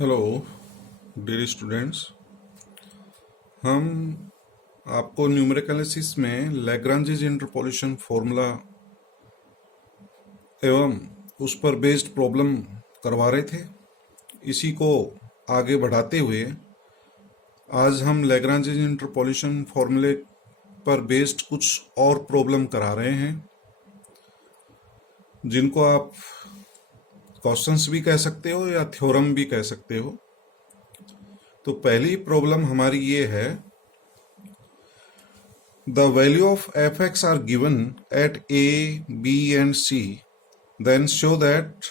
Hello dear students. हम आपको numerical analysis में लैग्रांजेस इंटरपोलेशन फॉर्मूला एवं उस पर बेस्ड प्रॉब्लम करवा रहे थे। इसी को आगे बढ़ाते हुए आज हम लैग्रांजेस इंटरपोलेशन फॉर्मूले पर बेस्ड कुछ और प्रॉब्लम करा रहे हैं, जिनको आप क्वेश्चंस भी कह सकते हो या थ्योरम भी कह सकते हो। तो पहली प्रॉब्लम हमारी ये है, the value of fx are given at a, b and c, then show that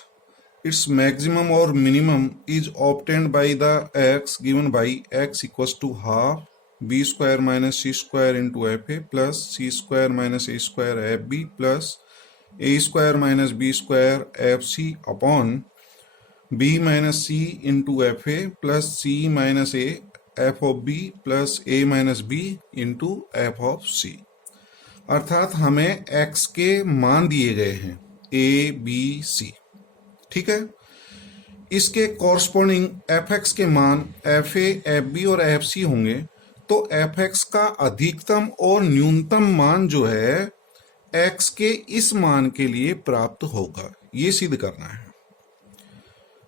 its maximum or minimum is obtained by the x given by x equals to half b square minus c square into fa plus c square minus a square fb plus a square minus b square fc upon b minus c into fa plus c minus a f of b plus a minus b into f of c। अर्थात हमें x के मान दिए गए हैं a b c, ठीक है। इसके कॉरस्पॉन्डिंग fx के मान fa fb और fc होंगे, तो fx का अधिकतम और न्यूनतम मान जो है x के इस मान के लिए प्राप्त होगा, ये सिद्ध करना है।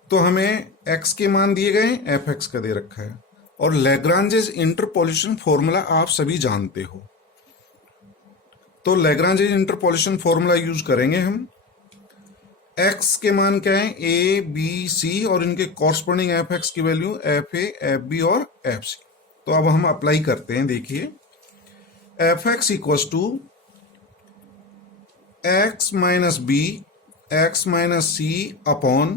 तो हमें x के मान दिए गए, fx का दे रखा है, और लैग्रांजेस इंटरपोलेशन फॉर्मूला आप सभी जानते हो। तो लैग्रांजेस इंटरपोलेशन फॉर्मूला यूज करेंगे हम। x के मान क्या है, a b c, और इनके कॉरस्पॉन्डिंग fx की वैल्यू fa fb और fc। तो अब हम अप्लाई करते हैं। देखिए, fx equals to x minus b x minus c upon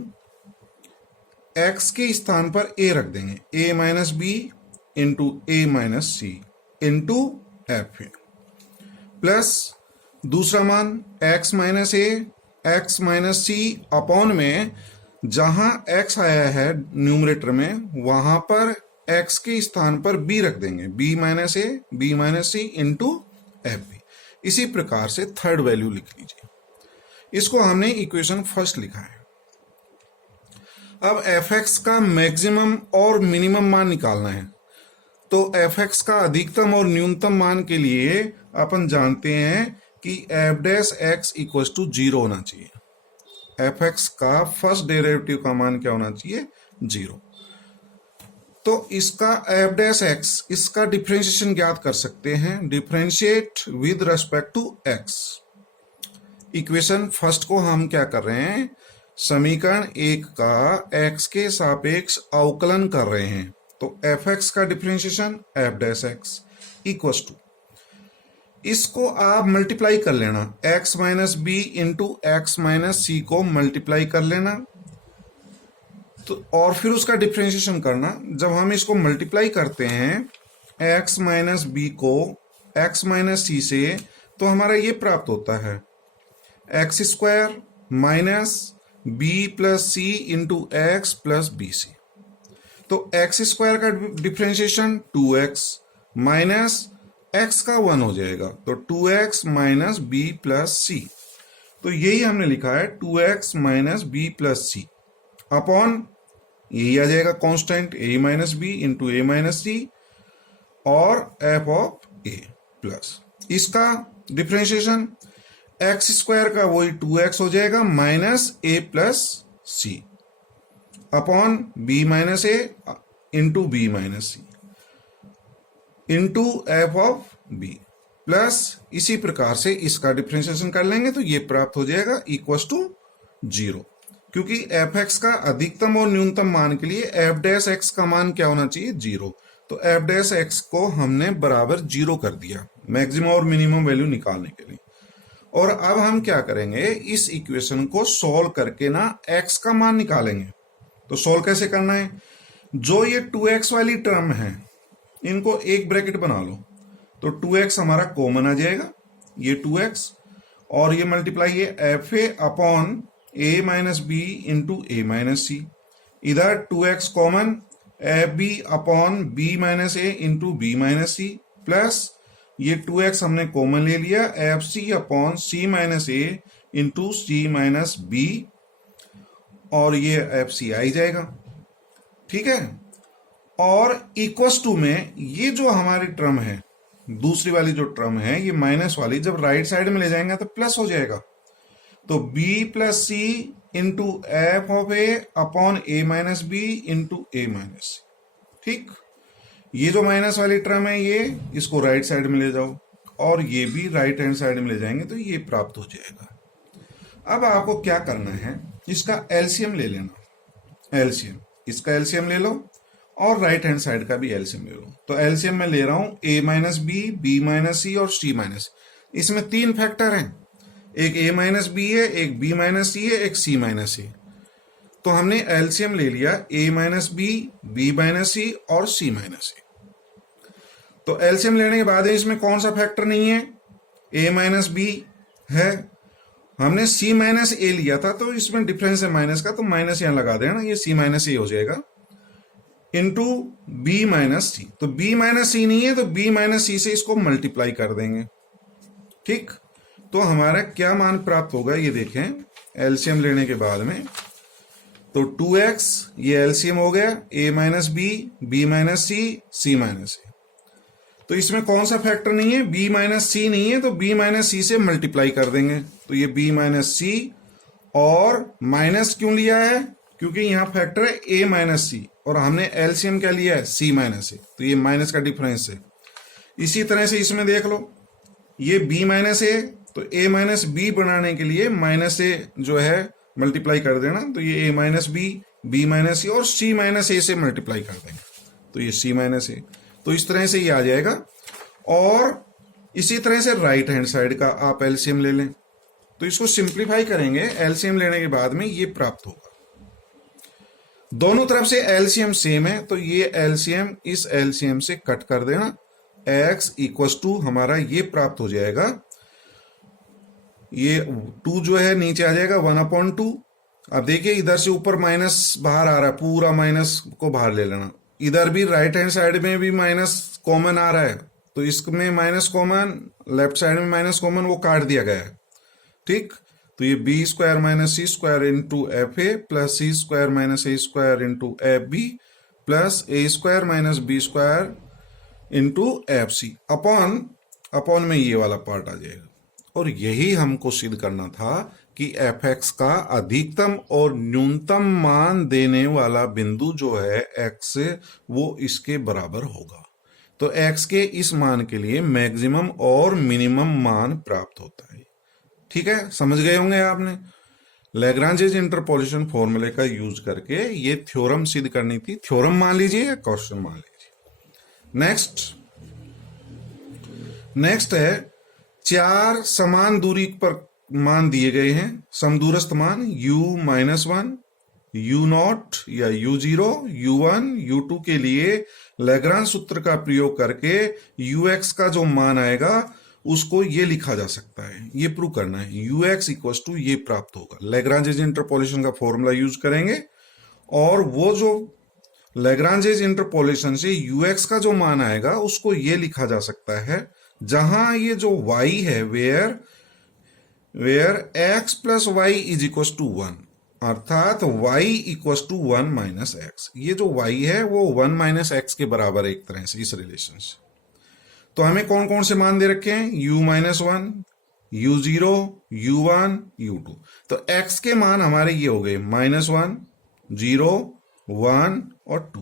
x के स्थान पर a रख देंगे, a minus b into a minus c into f a, plus दूसरा मान x minus a x minus c upon में जहां x आया है न्यूमरेटर में, वहां पर x के स्थान पर b रख देंगे, b minus a b minus c into f b. इसी प्रकार से थर्ड वैल्यू लिख लीजिए। इसको हमने इक्वेशन फर्स्ट लिखा है। अब fx का मैक्सिमम और मिनिमम मान निकालना है। तो fx का अधिकतम और न्यूनतम मान के लिए अपन जानते हैं कि f dash x equal to 0 होना चाहिए। fx का फर्स्ट डेरिवेटिव का मान क्या होना चाहिए, 0। तो इसका f डैश x, इसका डिफरेंशिएशन ज्ञात कर सकते हैं, differentiate with respect to x। Equation first को हम क्या कर रहे हैं, समीकरण एक का x के सापेक्ष अवकलन कर रहे हैं। तो fx का differentiation f dash x equals to, इसको आप मल्टीप्लाई कर लेना, x minus b into x minus c को मल्टीप्लाई कर लेना, तो और फिर उसका डिफरेंशिएशन करना। जब हम इसको मल्टीप्लाई करते हैं x माइनस बी को x माइनस सी से, तो हमारा ये प्राप्त होता है x square minus b plus c into x plus b c. तो एक्स स्क्वायर का डिफरेंशिएशन 2x माइनस एक्स का 1 हो जाएगा, तो 2x माइनस बी प्लस सी। तो यही हमने लिखा है 2x minus b plus c upon, यही आ जाएगा constant a minus b into a minus c और f ऑफ a प्लस इसका डिफरेंशिएशन एक्स स्क्वायर का वही 2x हो जाएगा minus a plus c upon b minus a into b minus c into f of b plus, इसी प्रकार से इसका डिफरेंशिएशन कर लेंगे तो ये प्राप्त हो जाएगा इक्वल्स टू 0। क्योंकि fx का अधिकतम और न्यूनतम मान के लिए f डैश x का मान क्या होना चाहिए, 0। तो f डैश x को हमने बराबर 0 कर दिया मैक्सिमम और मिनिमम वैल्यू निकालने के लिए। और अब हम क्या करेंगे, इस इक्वेशन को सॉल्व करके ना x का मान निकालेंगे। तो सॉल्व कैसे करना है, जो ये 2x वाली टर्म है इनको एक ब्रैकेट बना लो, तो 2x हमारा कॉमन आ जाएगा, ये 2x, और ये मल्टीप्लाई ये f a upon a minus b into a minus c. इधर 2x common, f b upon b minus a into b minus c, plus ये 2x हमने कॉमन ले लिया, f c upon c minus a into c minus b, और ये F C आ ही जाएगा। ठीक है। और इक्वस टू में ये जो हमारी टर्म है, दूसरी वाली जो टर्म है, ये माइनस वाली, जब राइट साइड में ले जाएंगे तो प्लस हो जाएगा। तो b plus c into f of a upon a minus b into a minus c. ठीक, ये जो माइनस वाली टर्म है ये, इसको राइट साइड में ले जाओ और ये भी राइट हैंड साइड में ले जाएंगे तो ये प्राप्त हो जाएगा। अब आपको क्या करना है, इसका एलसीएम ले लेना। एलसीएम, इसका एलसीएम ले लो और राइट हैंड साइड का भी एलसीएम ले लो। तो एलसीएम में ले रहा हूं a minus b minus c और c माइनस। इसमें तीन फैक्टर हैं, एक a माइनस बी है, एक b माइनस सी है, एक c माइनस सी। तो हमने एलसीएम ले लिया a minus b minus c और c माइनस सी। तो एलसीएम लेने के बाद इसमें कौन सा फैक्टर नहीं है, a माइनस बी है। हमने c माइनस ए लिया था तो इसमें डिफरेंस है माइनस का, तो माइनस यहां लगा देना, ये c माइनस ए हो जाएगा इंटू बी माइनस सी। तो b माइनस सी नहीं है तो b माइनस सी से इसको मल्टीप्लाई कर देंगे। ठीक, तो हमारा क्या मान प्राप्त होगा ये देखें एलसीएम लेने के बाद में। तो 2x, ये एलसीएम हो गया, a minus b minus c, c minus c. तो इसमें कौन सा फैक्टर नहीं है, b माइनस सी नहीं है, तो b माइनस सी से मल्टीप्लाई कर देंगे। तो ये b माइनस सी, और माइनस क्यों लिया है, क्योंकि यहां फैक्टर है a माइनस सी और हमने एलसीएम क्या लिया है, c माइनस सी, तो ये माइनस का डिफरेंस है। इसी तरह से इसमें देख लो, ये b माइनस ए, तो a माइनस बी बनाने के लिए माइनस ए जो है मल्टीप्लाई कर देना। तो ये a minus b minus c और c माइनस ए से मल्टीप्लाई कर देंगे, तो ये c माइनस ए। तो इस तरह से ये आ जाएगा। और इसी तरह से राइट हैंड साइड का आप एलसीएम ले लें, तो इसको सिंप्लीफाई करेंगे, एलसीएम लेने के बाद में ये प्राप्त होगा। दोनों तरफ से एलसीएम सेम है, तो ये एलसीएम इस एलसीएम से कट कर देना, x इक्वस टू हमारा ये प्राप्त हो जाएगा, ये 2 जो है नीचे आ जाएगा 1/2। अब देखिए इधर से ऊपर माइनस बाहर आ रहा है, पूरा माइनस को बाहर ले लेना। इधर भी राइट हैंड साइड में भी माइनस कॉमन आ रहा है, तो इसमें माइनस कॉमन, लेफ्ट साइड में माइनस कॉमन, वो काट दिया गया है। ठीक, तो ये b square minus c square into f a plus c square minus a square into f b plus a square minus b square into f c upon में ये वाला पार्ट आ जाएगा। और यही हमको सिद्ध करना था कि एफ एक्स का अधिकतम और न्यूनतम मान देने वाला बिंदु जो है एक्स से, वो इसके बराबर होगा। तो एक्स के इस मान के लिए मैक्सिमम और मिनिमम मान प्राप्त होता है। ठीक है, समझ गए होंगे आपने। लैग्रांजेज इंटरपोलेशन फॉर्मूले का यूज करके ये थ्योरम सिद्ध करनी थी। थ्योरम मान लीजिए या क्वेश्चन मान लीजिए। नेक्स्ट है, 4 समान दूरी पर मान दिए गए हैं, समदूरस्थ मान u-1, u0 या u0, u1, u2 के लिए लैग्रांज सूत्र का प्रयोग करके ux का जो मान आएगा उसको ये लिखा जा सकता है, ये प्रूव करना है। ux इक्वल टू ये प्राप्त होगा, लैग्रांजेज इंटरपोलेशन का फॉर्मूला यूज करेंगे और वो जो लैग्रांजेज इंटरपोलेशन से ux का जो मान आएगा उसको ये लिखा जा सकता है, जहां ये जो y है where x plus y is equal to 1, अर्थात y equal to 1 minus x. ये जो y है वो 1 माइनस एक्स के बराबर है एक तरह से इस रिलेशन से। तो हमें कौन कौन से मान दे रखे हैं, u-1, u0, u1, u2। तो x के मान हमारे ये हो गए -1, 0, 1 और 2।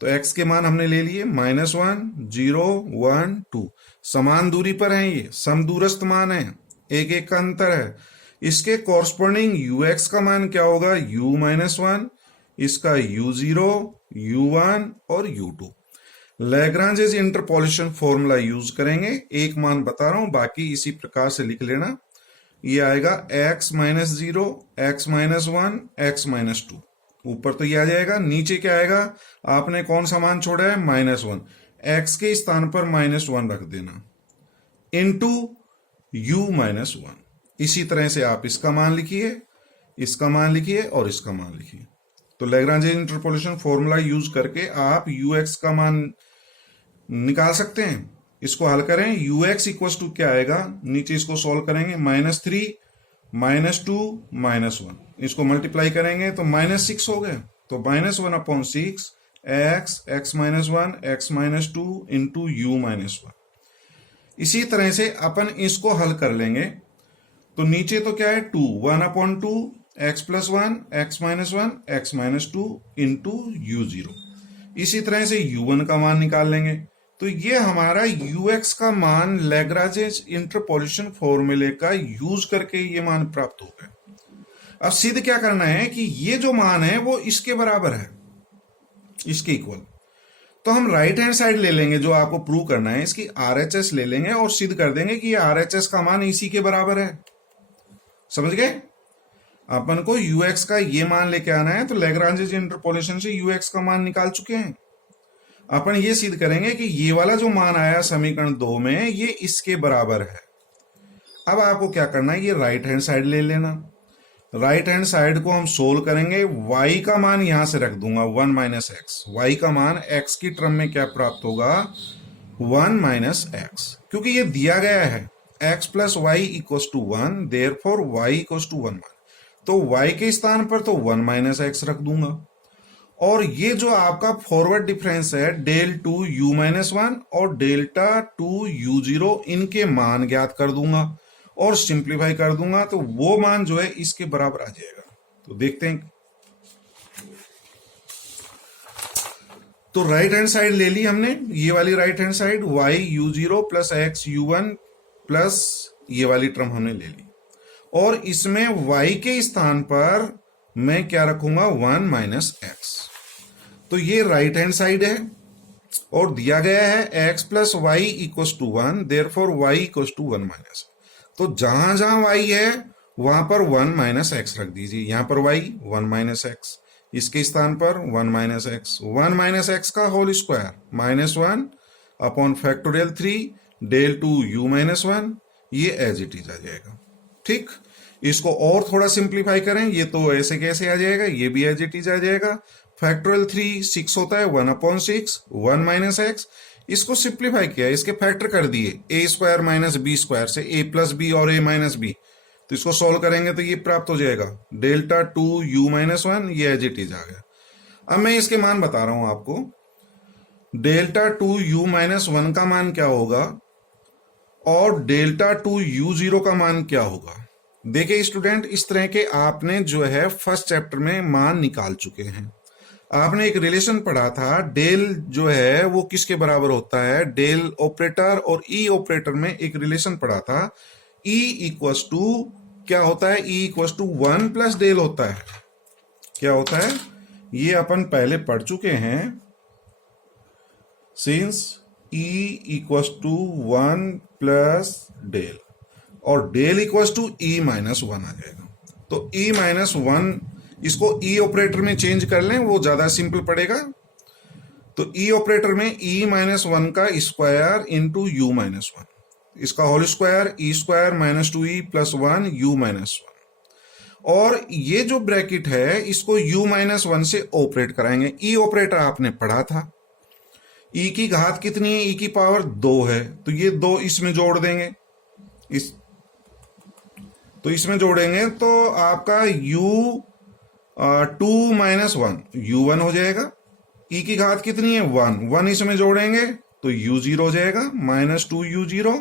तो x के मान हमने ले लिए -1, 0, 1, 2। समान दूरी पर हैं, ये समदूरस्थ मान है, एक एक का अंतर है। इसके कॉरस्पॉन्डिंग ux का मान क्या होगा, u-1, इसका u0, u1 और u2। लैग्रांजेज इंटरपोलेशन फॉर्मूला यूज करेंगे, एक मान बता रहा हूं, बाकी इसी प्रकार से लिख लेना। ये आएगा x-0, x-1, x-2। ऊपर तो ये आ जाएगा, नीचे क्या आएगा, आपने कौन सा मान छोड़ा है, -1, x के स्थान पर -1 रख देना इंटू u-1। इसी तरह से आप इसका मान लिखिए, इसका मान लिखिए और इसका मान लिखिए। तो लैग्रांजेज इंटरपोलेशन फॉर्मूला यूज करके आप ux का मान निकाल सकते हैं। इसको हल करें, ux इक्वल टू क्या आएगा, नीचे इसको सॉल्व करेंगे, -3, -2, -1, इसको मल्टीप्लाई करेंगे तो -6 हो गए। तो -1/6 x minus one, x minus two into you minus one. इसी तरह से अपन इसको हल कर लेंगे तो नीचे तो क्या है, two, 1/2 x plus one, x minus one, x minus two into u zero. इसी तरह से u1 का मान निकाल लेंगे तो ये हमारा ux का मान लैग्रांज इंटरपोलेशन फॉर्मूले का यूज करके ये मान प्राप्त हो गया। अब सिद्ध क्या करना है कि ये जो मान है वो इसके बराबर है, इसके इक्वल। तो हम राइट हैंड साइड ले लेंगे, जो आपको प्रूव करना है इसकी RHS ले लेंगे और सिद्ध कर देंगे कि ये RHS का मान इसी के बराबर है। समझ गए? अपन को ux का ये मान लेके आना है तो लैग्रांज इंटरपोलेशन से ux का मान निकाल चुके हैं। अपन ये सिद्ध करेंगे कि ये वाला जो मान आया समीकरण 2 में ये इसके बराबर है। अब आपको क्या करना है, ये राइट हैंड साइड ले लेना। राइट हैंड साइड को हम सोल्व करेंगे, y का मान यहां से रख दूंगा 1 माइनस एक्स। वाई का मान x की टर्म में क्या प्राप्त होगा, 1 माइनस एक्स, क्योंकि ये दिया गया है x plus y equals to 1, therefore y equals to 1। तो y के स्थान पर तो 1 माइनस एक्स रख दूंगा और ये जो आपका फॉरवर्ड डिफरेंस है del two u minus one और डेल्टा टू यू जीरो, इनके मान ज्ञात कर दूंगा और सिंप्लीफाई कर दूंगा तो वो मान जो है इसके बराबर आ जाएगा। तो देखते हैं। तो राइट हैंड साइड ले ली हमने, ये वाली right hand side y you zero plus x you one plus ये वाली टर्म हमने ले ली और इसमें y के स्थान पर मैं क्या रखूंगा, 1 माइनस एक्स। तो ये राइट हैंड साइड है और दिया गया है x plus y equal to 1, therefore y equal to 1 minus. तो जहां जहां y है वहां पर 1 माइनस एक्स रख दीजिए। यहां पर y 1 माइनस एक्स, इसके स्थान पर 1 माइनस एक्स, 1 माइनस एक्स का whole square minus 1 upon factorial 3 del two u minus 1, ये एज इट इज आ जाएगा। ठीक, इसको और थोड़ा सिंप्लीफाई करें, ये तो ऐसे कैसे आ जाएगा, ये भी एज इट इज आ जाएगा। फैक्टोरियल 3 6 होता है, 1/6 1 माइनस एक्स। इसको सिंप्लीफाई किया, इसके फैक्टर कर दिए, ए स्क्वायर माइनस बी स्क्वायर से a प्लस बी और a माइनस बी। तो इसको सॉल्व करेंगे तो ये प्राप्त हो जाएगा delta two u minus one, ये एज इट इज आ गया। अब मैं इसके मान बता रहा हूं आपको। Delta two u minus one का मान क्या होगा और डेल्टा टू यू जीरो का मान क्या होगा। देखिए स्टूडेंट, इस तरह के आपने जो है फर्स्ट चैप्टर में मान निकाल चुके हैं। आपने एक रिलेशन पढ़ा था, डेल जो है वो किसके बराबर होता है, डेल ऑपरेटर और ई ऑपरेटर में एक रिलेशन पढ़ा था। ई इक्वस टू क्या होता है, ई इक्वस टू 1 प्लस डेल होता है। क्या होता है, ये अपन पहले पढ़ चुके हैं। Since e equals to 1 plus del और del equals to e minus 1 आ जाएगा। तो ई माइनस 1 इसको ई ऑपरेटर में चेंज कर लें, वो ज्यादा सिंपल पड़ेगा। तो ई ऑपरेटर में ई माइनस 1 का स्क्वायर इंटू यू माइनस 1, इसका whole square e square minus 2e plus 1 u minus 1। और ये जो ब्रैकेट है इसको u माइनस 1 से ऑपरेट कराएंगे। ई ऑपरेटर आपने पढ़ा था, ई की घात कितनी है, ई की पावर 2 है, तो ये 2 इसमें जोड़ देंगे, तो इसमें जोड़ेंगे तो आपका u 2 माइनस 1 u1 हो जाएगा। ई की घात कितनी है 1 इसमें जोड़ेंगे तो u0 हो जाएगा, माइनस 2u0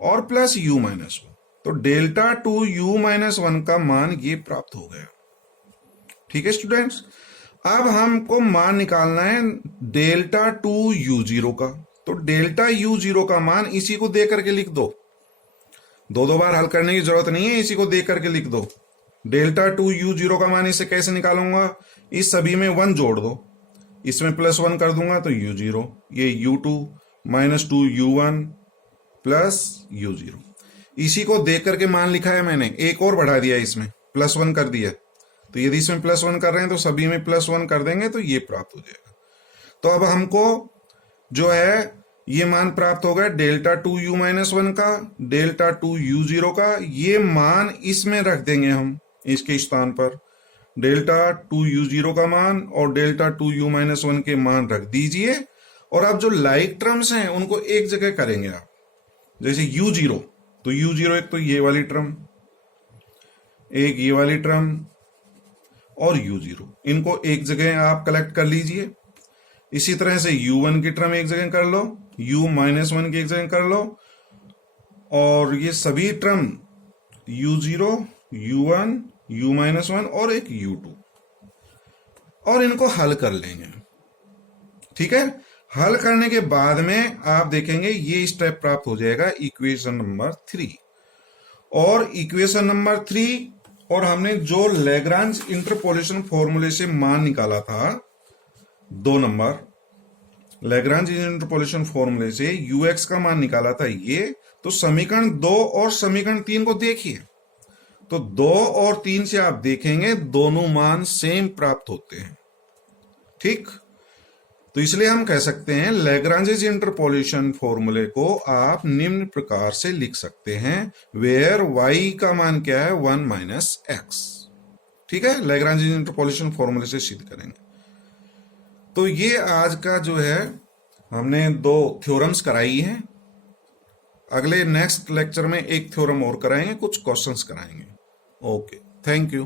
और प्लस u माइनस 1। तो डेल्टा 2u माइनस 1 का मान ये प्राप्त हो गया। ठीक है स्टूडेंट्स, अब हमको मान निकालना है डेल्टा 2u0 का। तो डेल्टा u0 का मान इसी को दे करके लिख दो, दो बार हल करने की जरूरत नहीं है, इसी को दे करके लिख दो। डेल्टा 2u0 का मान इसे कैसे निकालूंगा, इस सभी में 1 जोड़ दो, इसमें प्लस 1 कर दूंगा तो u0, ये u2 minus 2u1 plus u0। इसी को देख करके मान लिखा है मैंने, एक और बढ़ा दिया, इसमें प्लस 1 कर दिया। तो यदि इसमें प्लस 1 कर रहे हैं तो सभी में प्लस 1 कर देंगे तो ये प्राप्त हो जाएगा। तो अब हमको जो है ये मान प्राप्त हो गया डेल्टा 2u माइनस 1 का, डेल्टा 2u0 का। ये मान इसमें रख देंगे हम, इसके स्थान पर डेल्टा 2u0 का मान और डेल्टा 2u माइनस 1 के मान रख दीजिए। और अब जो लाइक टर्म्स हैं उनको एक जगह करेंगे आप, जैसे u0, तो u0 एक तो ये वाली टर्म, एक ये वाली टर्म और u0, इनको एक जगह आप कलेक्ट कर लीजिए। इसी तरह से u1 की टर्म एक जगह कर लो, u-1 की एक जगह कर लो, और ये सभी टर्म u0, u1, u-1 और एक u2, और इनको हल कर लेंगे। ठीक है, हल करने के बाद में आप देखेंगे ये स्टेप प्राप्त हो जाएगा इक्वेशन नंबर 3। और इक्वेशन नंबर 3 और हमने जो लैग्रांज इंटरपोलेशन फॉर्मूले से मान निकाला था 2 नंबर, लैग्रांज इंटरपोलेशन फॉर्मूले से ux का मान निकाला था ये, तो समीकरण 2 और समीकरण 3 को देखिए, तो 2 और 3 से आप देखेंगे दोनों मान सेम प्राप्त होते हैं। ठीक, तो इसलिए हम कह सकते हैं लैग्रांजेस इंटरपोलेशन फॉर्मूले को आप निम्न प्रकार से लिख सकते हैं, वेयर y का मान क्या है 1 माइनस एक्स। ठीक है, लैग्रांजेस इंटरपोलेशन फॉर्मूले से सिद्ध करेंगे। तो ये आज का जो है हमने 2 थ्योरम्स कराई हैं। अगले नेक्स्ट लेक्चर में एक थ्योरम और कराएंगे, कुछ क्वेश्चंस कराएंगे। Okay, thank you.